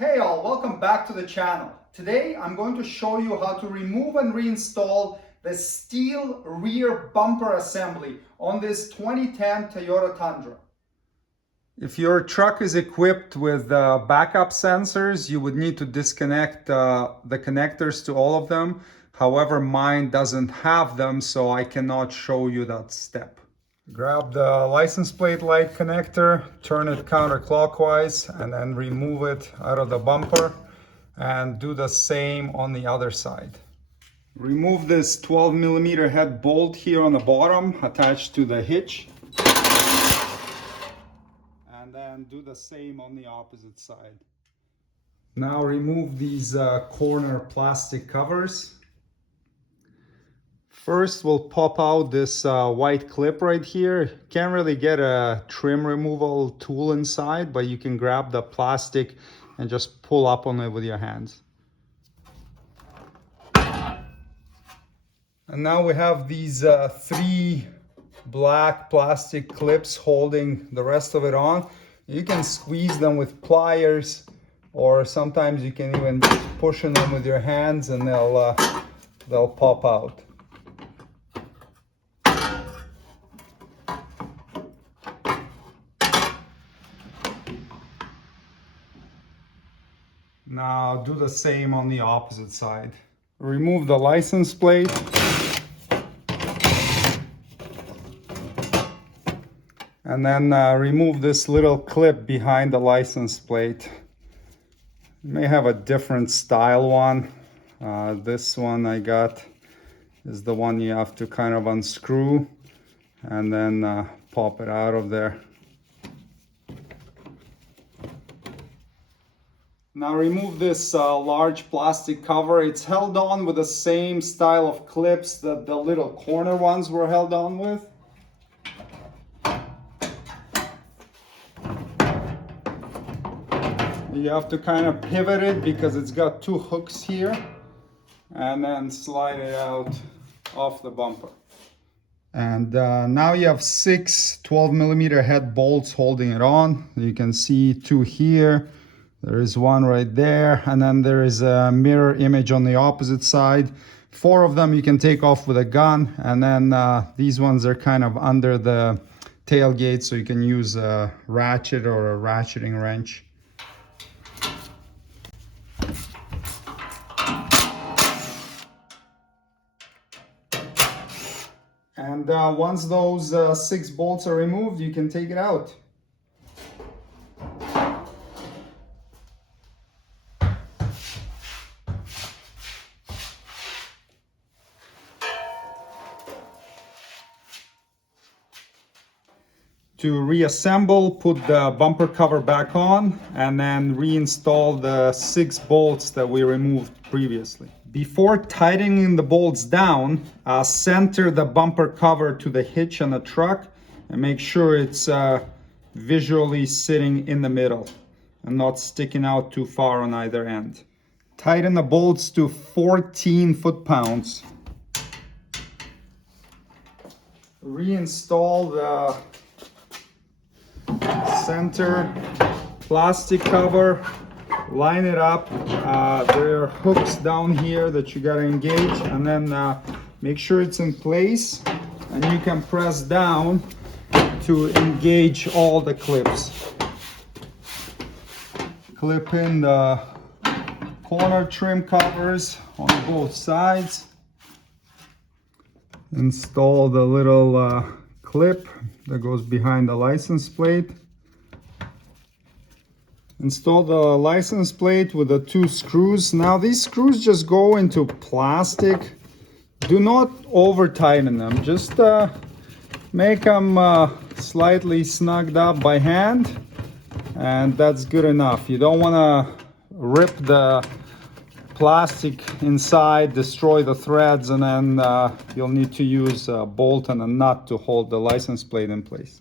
Hey all, welcome back to the channel. Today I'm going to show you how to remove and reinstall the steel rear bumper assembly on this 2010 Toyota Tundra. If your truck is equipped with backup sensors, you would need to disconnect the connectors to all of them. However, mine doesn't have them, so I cannot show you that step. Grab the license plate light connector, turn it counterclockwise, and then remove it out of the bumper, and do the same on the other side. Remove this 12mm head bolt here on the bottom attached to the hitch, and then do the same on the opposite side. Now remove these corner plastic covers. First, we'll pop out this white clip right here. Can't really get a trim removal tool inside, but you can grab the plastic and just pull up on it with your hands. And now we have these three black plastic clips holding the rest of it on. You can squeeze them with pliers, or sometimes you can even push on them with your hands and they'll pop out. Now do the same on the opposite side. Remove the license plate. And then remove this little clip behind the license plate. You may have a different style one. This one I got is the one you have to kind of unscrew and then pop it out of there. Now remove this large plastic cover. It's held on with the same style of clips that the little corner ones were held on with. You have to kind of pivot it because it's got two hooks here, and then slide it out off the bumper. And now you have 6 12mm head bolts holding it on. You can see 2 here. There is one right there, and then there is a mirror image on the opposite side. 4 of them you can take off with a gun, and then these ones are kind of under the tailgate, so you can use a ratchet or a ratcheting wrench. And once those 6 bolts are removed, you can take it out. To reassemble, put the bumper cover back on and then reinstall the 6 bolts that we removed previously. Before tightening the bolts down, center the bumper cover to the hitch on the truck and make sure it's visually sitting in the middle and not sticking out too far on either end. Tighten the bolts to 14 foot-pounds. Reinstall the center plastic cover, line it up. There are hooks down here that you gotta engage, and then make sure it's in place, and you can press down to engage all the clips. Clip in the corner trim covers on both sides. Install the little clip that goes behind the license plate. Install the license plate with the 2 screws. Now these screws just go into plastic. Do not over tighten them. Just make them slightly snugged up by hand, and that's good enough. You don't want to rip the plastic inside, destroy the threads, and then you'll need to use a bolt and a nut to hold the license plate in place.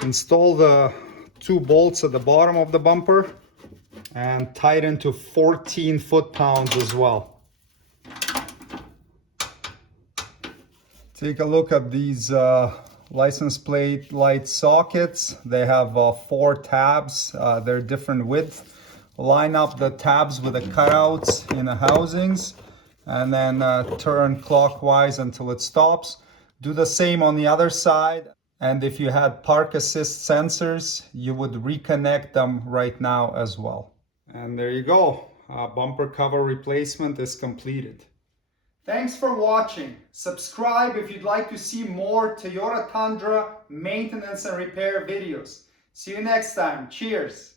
Install the 2 bolts at the bottom of the bumper and tighten to 14 foot-pounds as well. Take a look at these license plate light sockets. They have 4 tabs. They're different width. line up the tabs with the cutouts in the housings, and then turn clockwise until it stops. Do the same on the other side. And if you had park assist sensors, you would reconnect them right now as well. And there you go. Bumper cover replacement is completed. Thanks for watching. Subscribe if you'd like to see more Toyota Tundra maintenance and repair videos. See you next time. Cheers.